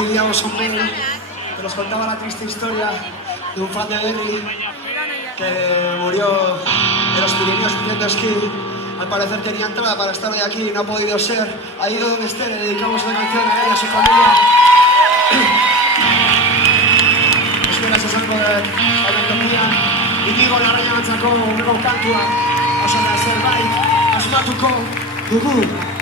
recibíamos un mail que nos contaba la triste historia de un fan de Benny que murió en los Pirineos haciendo esquí. Al parecer tenía entrada para estar hoy aquí y no ha podido ser. Ha ido donde esté, le dedicamos una canción a él y a su familia. Euskaraz esango dut, tokian, inigo larrañagantzako urreko kantua, oso da zerbait asmatuko dugu.